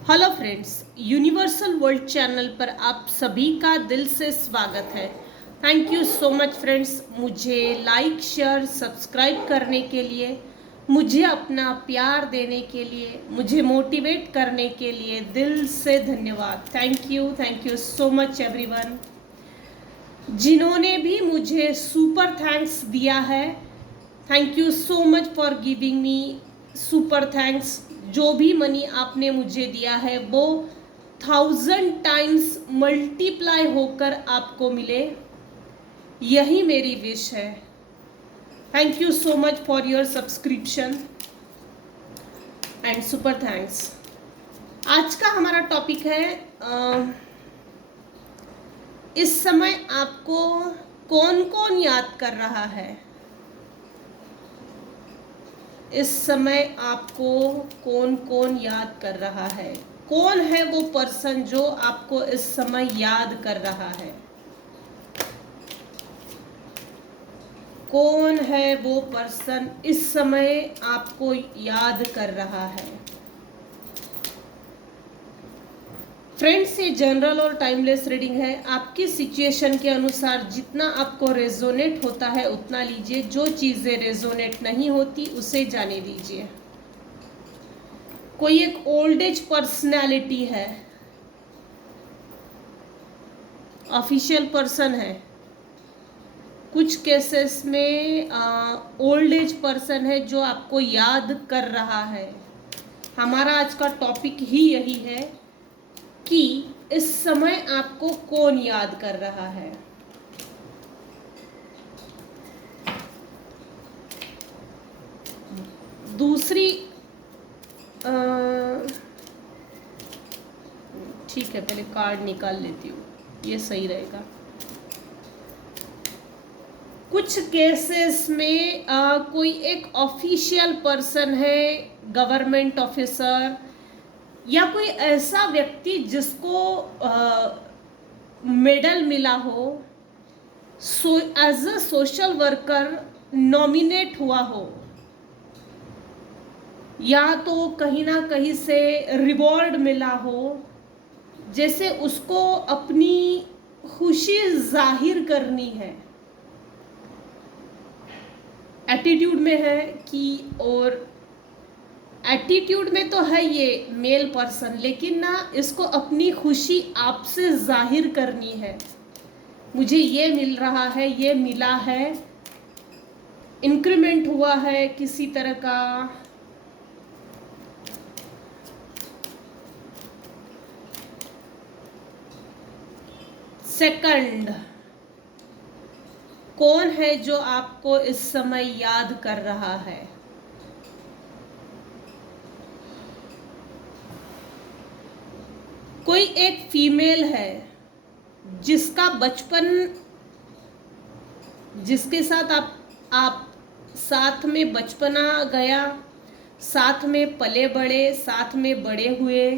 Hello friends, universal world channel पर आप सभी का दिल से स्वागत है। Thank you so much friends, मुझे लाइक शेयर सब्सक्राइब करने के लिए, मुझे अपना प्यार देने के लिए, मुझे मोटिवेट करने के लिए दिल से धन्यवाद। Thank you so much everyone. जिन्होंने भी मुझे सुपर थैंक्स दिया है, thank you so much for giving me super thanks. जो भी मनी आपने मुझे दिया है वो 1000 टाइम्स मल्टीप्लाई होकर आपको मिले, यही मेरी विश है। Thank you so much for your subscription and super thanks. आज का हमारा टॉपिक है इस समय आपको कौन कौन याद कर रहा है। इस समय आपको कौन कौन याद कर रहा है? कौन है वो पर्सन जो आपको इस समय याद कर रहा है? कौन है वो पर्सन इस समय आपको याद कर रहा है? फ्रेंड्स, ये जनरल और टाइमलेस रीडिंग है। आपकी सिचुएशन के अनुसार जितना आपको रेजोनेट होता है उतना लीजिए, जो चीज़ें रेजोनेट नहीं होती उसे जाने दीजिए। कोई एक ओल्ड एज पर्सनैलिटी है, ऑफिशियल पर्सन है। कुछ केसेस में ओल्ड एज पर्सन है जो आपको याद कर रहा है। हमारा आज का टॉपिक ही यही है कि इस समय आपको कौन याद कर रहा है। दूसरी ठीक है, पहले कार्ड निकाल लेती हूँ, ये सही रहेगा। कुछ केसेस में कोई एक ऑफिशियल पर्सन है, गवर्नमेंट ऑफिसर या कोई ऐसा व्यक्ति जिसको मेडल मिला हो, as a social worker nominate हुआ हो, या तो कहीं ना कहीं से रिवॉर्ड मिला हो, जैसे उसको अपनी खुशी जाहिर करनी है। एटीट्यूड में है कि, और एटीट्यूड में तो है ये मेल पर्सन, लेकिन ना इसको अपनी खुशी आपसे जाहिर करनी है। मुझे ये मिल रहा है, ये मिला है, इंक्रीमेंट हुआ है किसी तरह का। सेकंड, कौन है जो आपको इस समय याद कर रहा है? कोई एक फीमेल है जिसका बचपन, जिसके साथ आप साथ में बचपना गया, साथ में पले बड़े, साथ में बड़े हुए,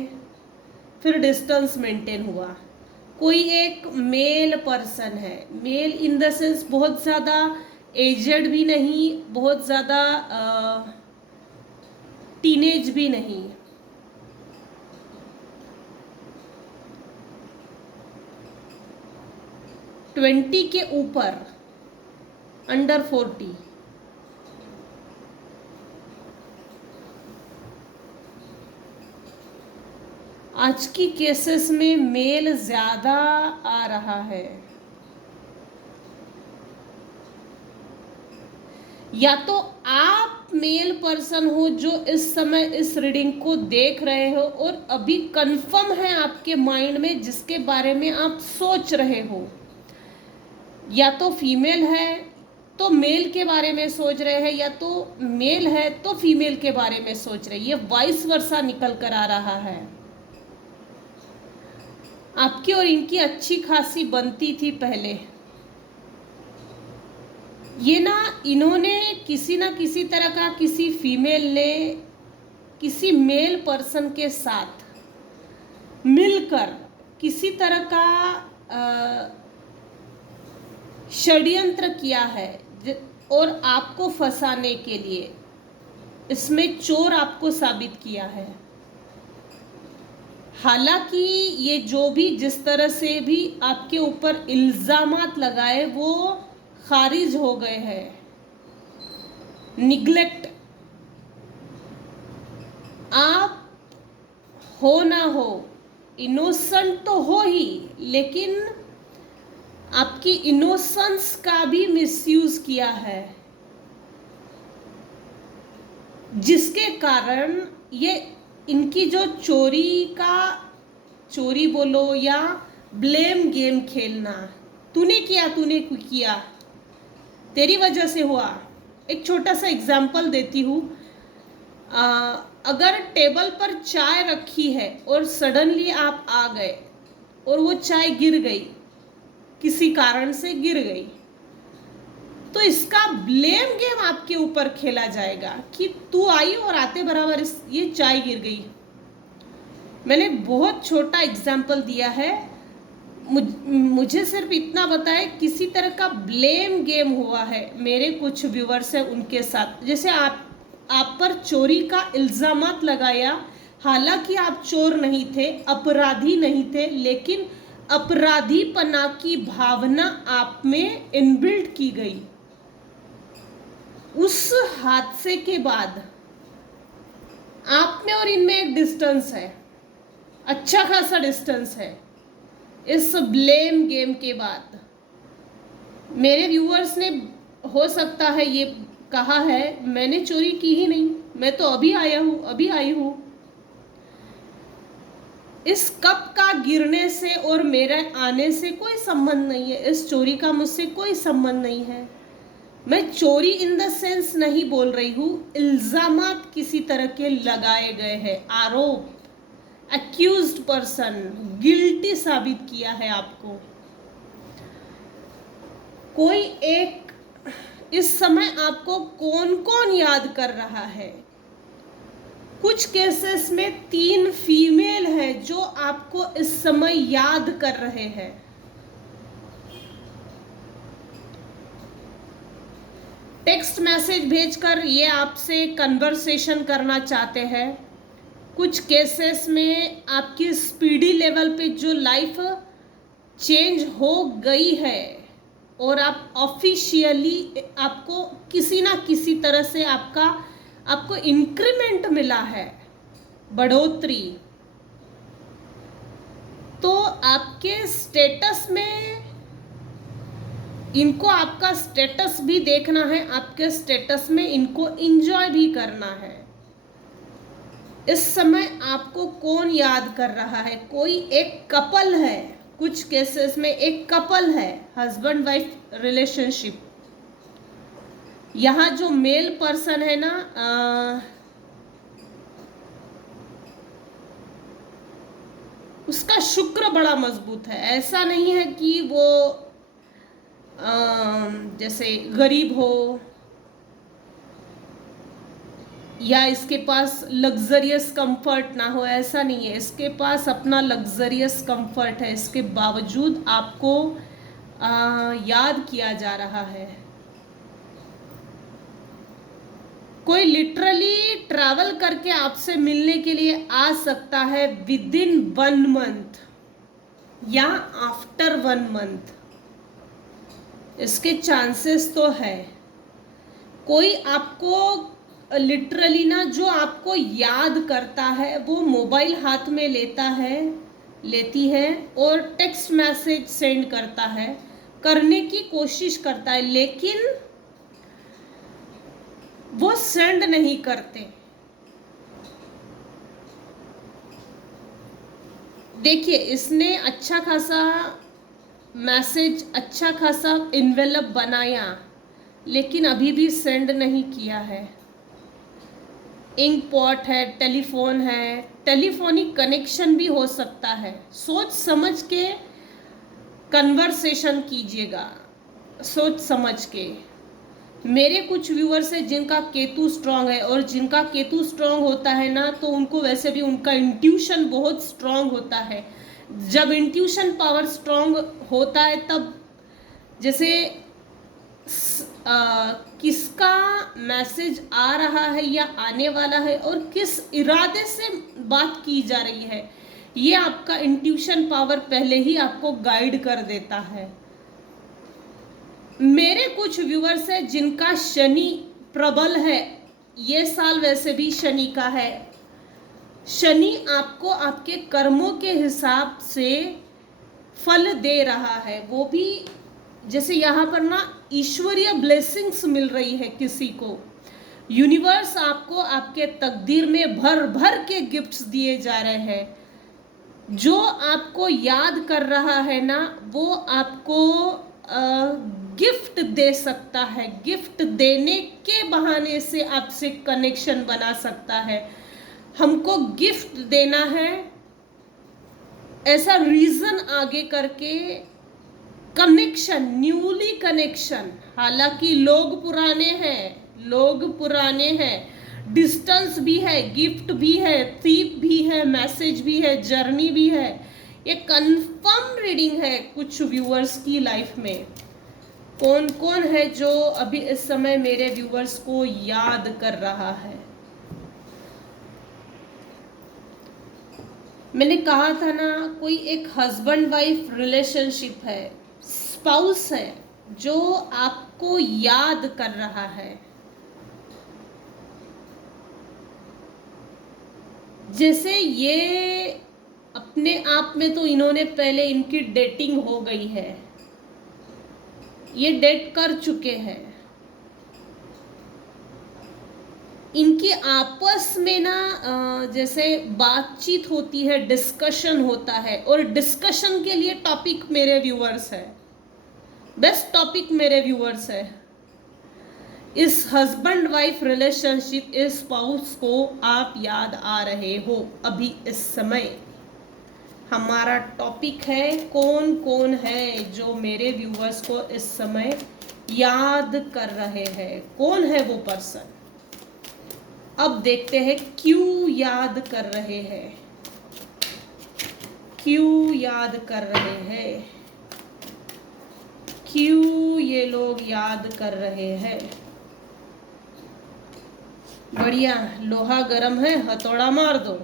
फिर डिस्टेंस मेंटेन हुआ। कोई एक मेल पर्सन है, मेल इन द सेंस बहुत ज़्यादा एजेड भी नहीं, बहुत ज़्यादा टीनेज भी नहीं, ट्वेंटी के ऊपर, अंडर 40। आज की केसेस में मेल ज़्यादा आ रहा है। या तो आप मेल पर्सन हो जो इस समय इस रीडिंग को देख रहे हो और अभी कंफर्म है आपके माइंड में जिसके बारे में आप सोच रहे हो, या तो फीमेल है तो मेल के बारे में सोच रहे हैं, या तो मेल है तो फीमेल के बारे में सोच रहे हैं। ये वाइस वर्सा निकल कर आ रहा है। आपकी और इनकी अच्छी खासी बनती थी पहले। ये ना, इन्होंने किसी ना किसी तरह का, किसी फीमेल ने किसी मेल पर्सन के साथ मिलकर किसी तरह का षड्यंत्र किया है और आपको फंसाने के लिए इसमें चोर आपको साबित किया है। हालांकि ये जो भी जिस तरह से भी आपके ऊपर इल्ज़ामात लगाए वो खारिज हो गए हैं। निग्लेक्ट, आप हो ना हो, इनोसेंट तो हो ही, लेकिन आपकी इनोसेंस का भी मिसयूज किया है, जिसके कारण ये इनकी जो चोरी बोलो या ब्लेम गेम खेलना, तूने किया, तेरी वजह से हुआ। एक छोटा सा एग्जाम्पल देती हूँ। अगर टेबल पर चाय रखी है और सडनली आप आ गए और वो चाय गिर गई, किसी कारण से गिर गई, तो इसका ब्लेम गेम आपके ऊपर खेला जाएगा कि तू आई और आते बराबर ये चाय गिर गई। मैंने बहुत छोटा एग्जाम्पल दिया है, मुझे सिर्फ इतना बताए किसी तरह का ब्लेम गेम हुआ है। मेरे कुछ व्यूवर्स हैं उनके साथ, जैसे आप पर चोरी का इल्जामात लगाया, हालांकि आप चोर नहीं थे, अपराधी नहीं थे, लेकिन अपराधीपना की भावना आप में इनबिल्ट की गई। उस हादसे के बाद आप में और इनमें एक डिस्टेंस है, अच्छा खासा डिस्टेंस है। इस ब्लेम गेम के बाद मेरे व्यूअर्स ने हो सकता है ये कहा है, मैंने चोरी की ही नहीं, मैं तो अभी आई हूँ। इस कप का गिरने से और मेरे आने से कोई संबंध नहीं है, इस चोरी का मुझसे कोई संबंध नहीं है। मैं चोरी इन द सेंस नहीं बोल रही हूँ, इल्जामात किसी तरह के लगाए गए हैं, आरोप, एक्यूज्ड पर्सन, गिल्टी साबित किया है आपको। कोई एक, इस समय आपको कौन कौन याद कर रहा है? कुछ केसेस में 3 फीमेल है जो आपको इस समय याद कर रहे हैं। टेक्स्ट मैसेज भेजकर ये आपसे कन्वर्सेशन करना चाहते हैं। कुछ केसेस में आपकी स्पीडी लेवल पे जो लाइफ चेंज हो गई है और आप ऑफिशियली, आपको किसी ना किसी तरह से आपको इंक्रीमेंट मिला है, बढ़ोतरी, तो आपके स्टेटस में इनको आपका स्टेटस भी देखना है, आपके स्टेटस में इनको एंजॉय भी करना है। इस समय आपको कौन याद कर रहा है? कोई एक कपल है, कुछ केसेस में एक कपल है, हस्बैंड वाइफ रिलेशनशिप। यहाँ जो मेल पर्सन है ना, उसका शुक्र बड़ा मजबूत है। ऐसा नहीं है कि वो जैसे गरीब हो या इसके पास लग्जरियस कंफर्ट ना हो, ऐसा नहीं है। इसके पास अपना लग्जरियस कंफर्ट है, इसके बावजूद आपको याद किया जा रहा है। कोई लिटरली ट्रैवल करके आपसे मिलने के लिए आ सकता है विदिन 1 मंथ या आफ्टर 1 मंथ, इसके चांसेस तो है। कोई आपको लिटरली ना, जो आपको याद करता है, वो मोबाइल हाथ में लेती है और टेक्स्ट मैसेज सेंड करता है, करने की कोशिश करता है, लेकिन वो सेंड नहीं करते। देखिए, इसने अच्छा खासा मैसेज, अच्छा खासा इन्वेलप बनाया, लेकिन अभी भी सेंड नहीं किया है। इंक पॉट है, टेलीफोन है, टेलीफोनिक कनेक्शन भी हो सकता है। सोच समझ के कन्वर्सेशन कीजिएगा, सोच समझ के। मेरे कुछ व्यूअर्स हैं जिनका केतु स्ट्रांग है, और जिनका केतु स्ट्रांग होता है ना, तो उनको वैसे भी उनका इंट्यूशन बहुत स्ट्रांग होता है। जब इंट्यूशन पावर स्ट्रांग होता है, तब जैसे किसका मैसेज आ रहा है या आने वाला है और किस इरादे से बात की जा रही है, ये आपका इंट्यूशन पावर पहले ही आपको गाइड कर देता है। मेरे कुछ व्यूअर्स हैं जिनका शनि प्रबल है, ये साल वैसे भी शनि का है। शनि आपको आपके कर्मों के हिसाब से फल दे रहा है, वो भी जैसे यहाँ पर ना ईश्वरीय ब्लेसिंग्स मिल रही है किसी को। यूनिवर्स आपको आपके तकदीर में भर भर के गिफ्ट्स दिए जा रहे हैं। जो आपको याद कर रहा है ना, वो आपको गिफ्ट दे सकता है, गिफ्ट देने के बहाने से आपसे कनेक्शन बना सकता है। हमको गिफ्ट देना है ऐसा रीजन आगे करके कनेक्शन, न्यूली कनेक्शन। हालांकि लोग पुराने हैं, डिस्टेंस भी है, गिफ्ट भी है, थीप भी है, मैसेज भी है, जर्नी भी है। ये कंफर्म रीडिंग है कुछ व्यूअर्स की लाइफ में। कौन कौन है जो अभी इस समय मेरे व्यूअर्स को याद कर रहा है? मैंने कहा था ना, कोई एक हस्बैंड वाइफ रिलेशनशिप है, स्पाउस है जो आपको याद कर रहा है। जैसे ये अपने आप में तो इन्होंने पहले इनकी डेटिंग हो गई है, ये डेट कर चुके हैं। इनकी आपस में ना जैसे बातचीत होती है, डिस्कशन होता है, और डिस्कशन के लिए टॉपिक मेरे व्यूअर्स है, बेस्ट टॉपिक मेरे व्यूअर्स है। इस हस्बैंड वाइफ रिलेशनशिप, इस स्पाउस को आप याद आ रहे हो अभी इस समय। हमारा टॉपिक है कौन कौन है जो मेरे व्यूअर्स को इस समय याद कर रहे हैं, कौन है वो पर्सन। अब देखते हैं क्यों याद कर रहे हैं, क्यों याद कर रहे हैं, क्यों ये लोग याद कर रहे हैं। बढ़िया, लोहा गरम है, हथौड़ा मार दो।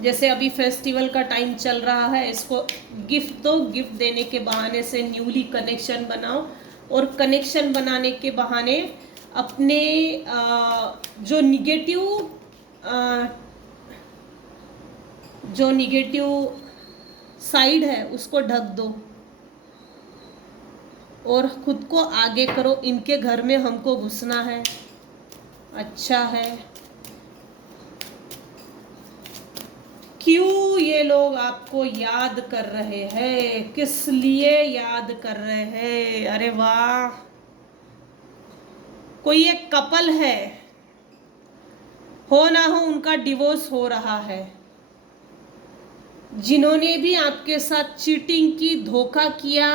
जैसे अभी फेस्टिवल का टाइम चल रहा है, इसको गिफ्ट दो, गिफ्ट देने के बहाने से न्यूली कनेक्शन बनाओ, और कनेक्शन बनाने के बहाने अपने जो निगेटिव साइड है उसको ढक दो और खुद को आगे करो। इनके घर में हमको घुसना है, अच्छा है। क्यों ये लोग आपको याद कर रहे हैं, किस लिए याद कर रहे हैं? अरे वाह, कोई एक कपल है, हो ना हो उनका डिवोर्स हो रहा है, जिन्होंने भी आपके साथ चीटिंग की, धोखा किया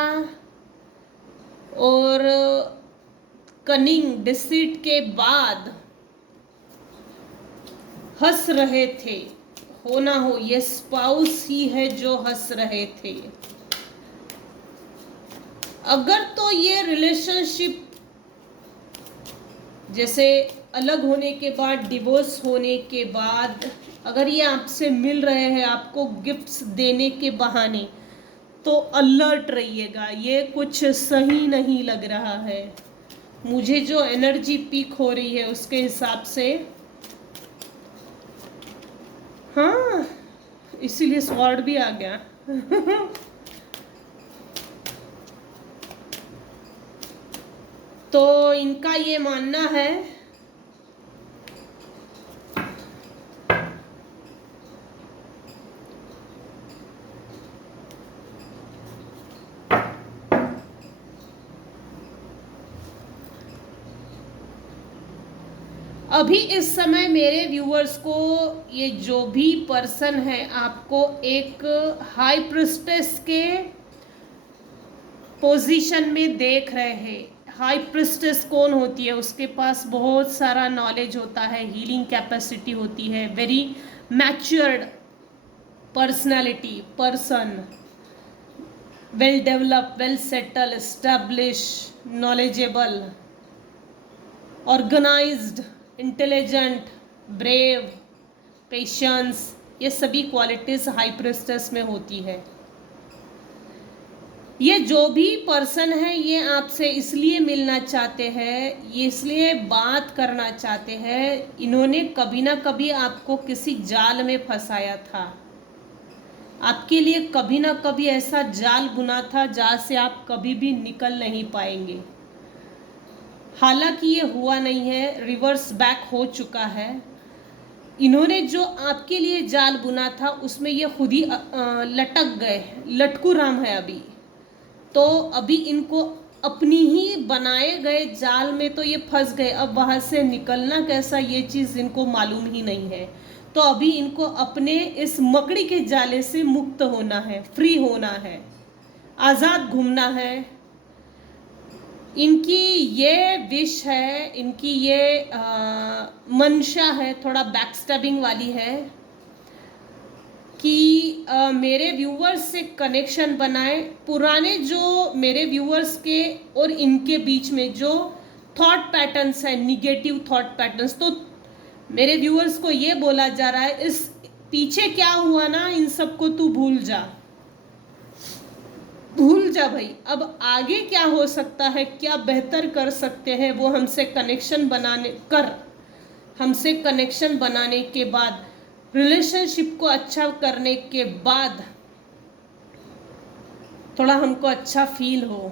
और कनिंग डिसीट के बाद हंस रहे थे। हो ना हो ये स्पाउस ही है जो हंस रहे थे। अगर तो ये रिलेशनशिप जैसे अलग होने के बाद, डिवोर्स होने के बाद अगर ये आपसे मिल रहे हैं आपको गिफ्ट्स देने के बहाने, तो अलर्ट रहिएगा, ये कुछ सही नहीं लग रहा है। मुझे जो एनर्जी पीक हो रही है उसके हिसाब से, हाँ, इसीलिए स्वॉर्ड भी आ गया। तो इनका ये मानना है अभी इस समय मेरे व्यूअर्स को, ये जो भी पर्सन है आपको एक हाई प्रिस्टेस के पोजीशन में देख रहे हैं। हाई प्रिस्टेस कौन होती है? उसके पास बहुत सारा नॉलेज होता है, हीलिंग कैपेसिटी होती है, very matured personality, person, well develop, well settle, establish, knowledgeable, organised, intelligent, brave, patience, ये सभी क्वालिटीज हाई प्रीस्टेस में होती है। ये जो भी पर्सन है ये आपसे इसलिए मिलना चाहते हैं, ये इसलिए बात करना चाहते हैं, इन्होंने कभी ना कभी आपको किसी जाल में फंसाया था, आपके लिए कभी ना कभी ऐसा जाल बुना था जहाँ से आप कभी भी निकल नहीं पाएंगे। हालांकि ये हुआ नहीं है, रिवर्स बैक हो चुका है। इन्होंने जो आपके लिए जाल बुना था उसमें ये खुद ही लटक गए, लटकू राम है अभी। तो अभी इनको अपनी ही बनाए गए जाल में तो ये फंस गए, अब वहाँ से निकलना कैसा ये चीज़ इनको मालूम ही नहीं है। तो अभी इनको अपने इस मकड़ी के जाले से मुक्त होना है, फ्री होना है, आज़ाद घूमना है। इनकी ये विश है, इनकी ये मंशा है, थोड़ा बैकस्टैबिंग वाली है कि मेरे व्यूवर्स से कनेक्शन बनाए। पुराने जो मेरे व्यूवर्स के और इनके बीच में जो थॉट पैटर्न्स है, निगेटिव थॉट पैटर्न्स, तो मेरे व्यूवर्स को ये बोला जा रहा है इस पीछे क्या हुआ ना, इन सबको तू भूल जा, भूल जा भाई। अब आगे क्या हो सकता है, क्या बेहतर कर सकते हैं, वो हमसे कनेक्शन बनाने के बाद, रिलेशनशिप को अच्छा करने के बाद थोड़ा हमको अच्छा फील हो।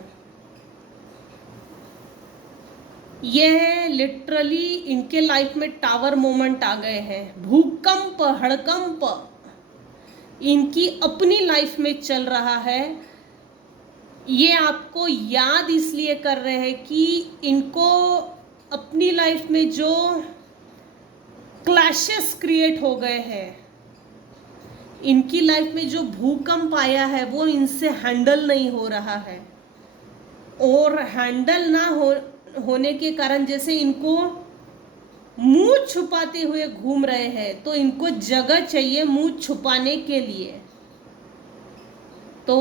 ये लिटरली इनके लाइफ में टावर मोमेंट आ गए हैं, भूकंप, हड़कंप इनकी अपनी लाइफ में चल रहा है। ये आपको याद इसलिए कर रहे हैं कि इनको अपनी लाइफ में जो क्लैशेस क्रिएट हो गए हैं, इनकी लाइफ में जो भूकंप आया है वो इनसे हैंडल नहीं हो रहा है, और हैंडल ना होने के कारण जैसे इनको मुंह छुपाते हुए घूम रहे हैं, तो इनको जगह चाहिए मुंह छुपाने के लिए। तो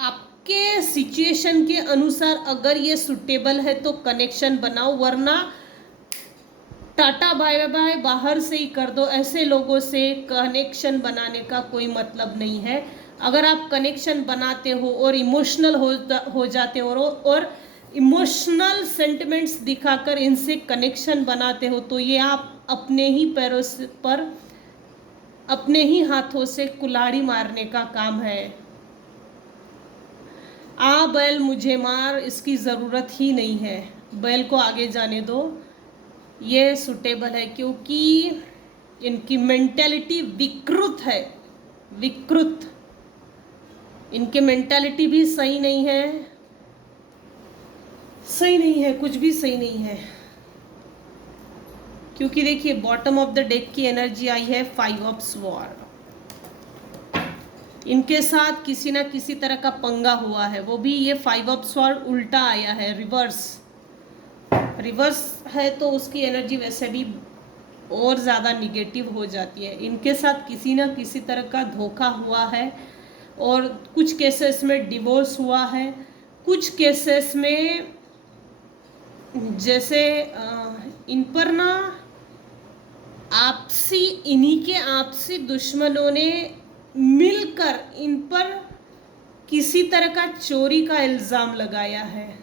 आपके सिचुएशन के अनुसार अगर ये सुटेबल है तो कनेक्शन बनाओ, वरना टाटा बाय बाय बाहर से ही कर दो। ऐसे लोगों से कनेक्शन बनाने का कोई मतलब नहीं है। अगर आप कनेक्शन बनाते हो और इमोशनल हो जाते हो और इमोशनल सेंटिमेंट्स दिखाकर इनसे कनेक्शन बनाते हो, तो ये आप अपने ही पैरों पर अपने ही हाथों से कुल्हाड़ी मारने का काम है। बैल मुझे मार, इसकी ज़रूरत ही नहीं है, बैल को आगे जाने दो। ये सुटेबल है क्योंकि इनकी मेंटालिटी विकृत है, विकृत। इनके मेंटालिटी भी सही नहीं है, कुछ भी सही नहीं है। क्योंकि देखिए बॉटम ऑफ द डेक की एनर्जी आई है 5 ऑफ स्वॉर्ड। इनके साथ किसी ना किसी तरह का पंगा हुआ है, वो भी ये 5 ऑफ स्वॉर्ड उल्टा आया है, रिवर्स है, तो उसकी एनर्जी वैसे भी और ज़्यादा निगेटिव हो जाती है। इनके साथ किसी ना किसी तरह का धोखा हुआ है, और कुछ केसेस में डिवोर्स हुआ है, कुछ केसेस में जैसे इन पर ना इन्हीं के आपसी दुश्मनों ने मिलकर इन पर किसी तरह का चोरी का इल्ज़ाम लगाया है,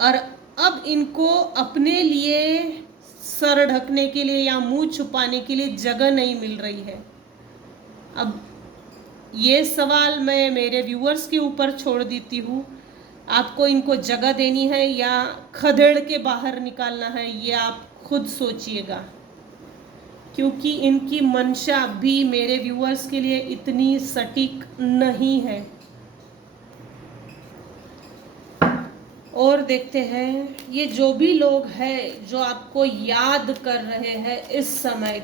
और अब इनको अपने लिए सर ढकने के लिए या मुंह छुपाने के लिए जगह नहीं मिल रही है। अब ये सवाल मैं मेरे व्यूअर्स के ऊपर छोड़ देती हूँ, आपको इनको जगह देनी है या खदेड़ के बाहर निकालना है, ये आप खुद सोचिएगा। क्योंकि इनकी मंशा भी मेरे व्यूअर्स के लिए इतनी सटीक नहीं है। और देखते हैं ये जो भी लोग हैं जो आपको याद कर रहे हैं इस समय